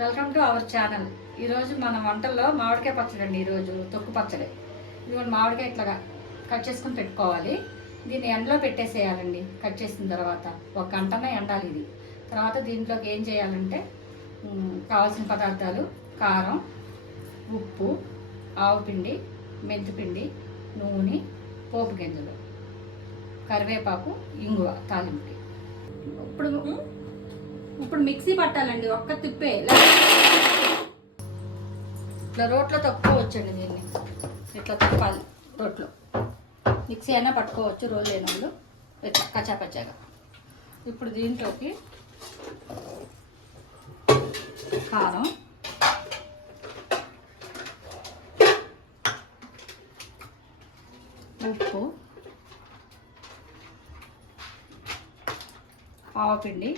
Welcome to our channel ఈరోజు మన వంటల్లో మామిడికాయ పచ్చడి అండి ఈరోజు తొక్కు పచ్చడి. ఇదిగోండి మామిడికాయ ఇట్లాగా కట్ చేసుకుని పెట్టుకోవాలి. దీన్ని ఎండలో పెట్టేసేయాలండి కట్ చేసిన తర్వాత. ఒక గంటనే ఎండాలి ఇది. తర్వాత దీంట్లోకి ఏం చేయాలంటే కావాల్సిన పదార్థాలు కారం ఉప్పు ఆవుపిండి మెంతిపిండి నూనె పోపు గింజలు కరివేపాకు ఇంగువ తాలింపు ఇప్పుడు ఇప్పుడు మిక్సీ పట్టాలండి ఒక్క తిప్పే. ఇట్లా రోట్లో తక్కువచ్చండి దీన్ని. ఇట్లా తప్పాలి రోట్లో. మిక్సీ అయినా పట్టుకోవచ్చు రోల్ లేని వాళ్ళు ఇట్లా కచ్చాపచ్చాగా. ఇప్పుడు దీంట్లోకి కారం ఉప్పు. ఆవపిండి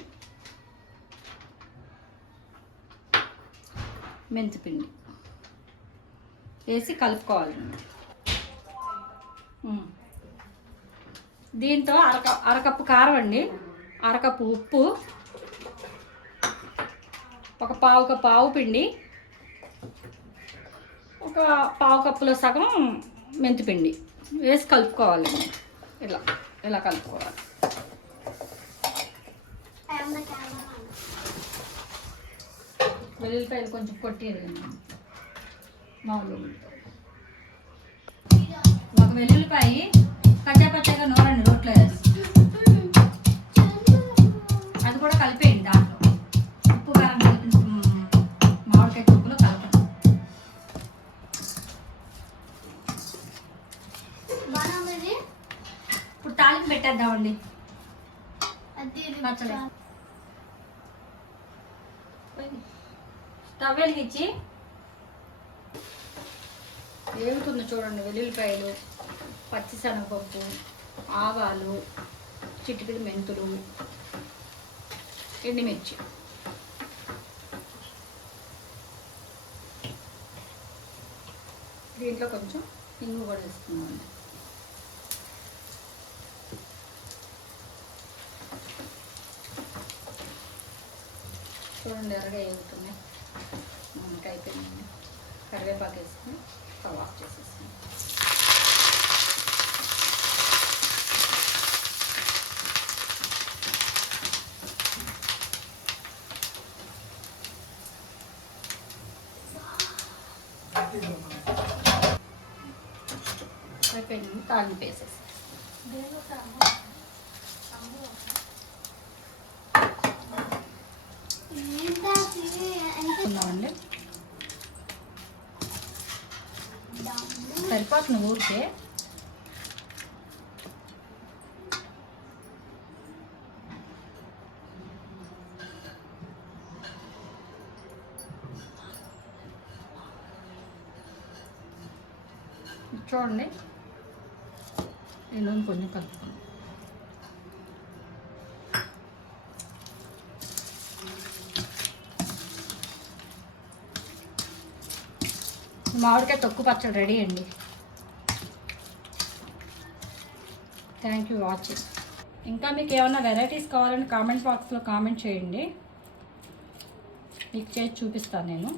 మెంతిపిండి. వేసి కలుపుకోవాలి. దీంతో అరక అరకప్పు కారం అండి. అరకప్పు ఉప్పు. ఒక పావు కప్పు ఆవు పిండి. ఒక పావు కప్పులో సగం మెంతిపిండి వేసి కలుపుకోవాలి. ఇలా ఇలా కలుపుకోవాలి. వెల్లుల్లిపాయలు కొంచెం కొట్టేది మామూలు ఒక వెల్లుల్లిపాయ ఇప్పుడు తాలింపు పెట్టేద్దామండి. స్టవ్ వెలిగించి వేగుతుంది చూడండి వెల్లుల్లిపాయలు పచ్చిశనగపప్పు ఆవాలు చిటిపిడి మెంతులు ఎండుమిర్చి. దీంట్లో కొంచెం ఇంగు కూడా వేసుకున్నామండి చూడండి ఎర్రగా వేగుతున్నాయి మనకి అయిపోయింది కరివేపాకు వేసుకుని స్టవ్ ఆఫ్ చేసేసాను అయిపోయింది తాలింపు ఉన్నామండి సరిపోతుంది ఊరికే. చూడండి. నేను కొంచెం కలుపుకోండి మామిడికాయ తొక్కు పచ్చడి రెడీ అండి. థ్యాంక్ యూ వాచింగ్ ఇంకా మీకు ఏమైనా వెరైటీస్ కావాలంటే కామెంట్ బాక్స్లో కామెంట్ చేయండి. మీకు చేసి చూపిస్తాను నేను.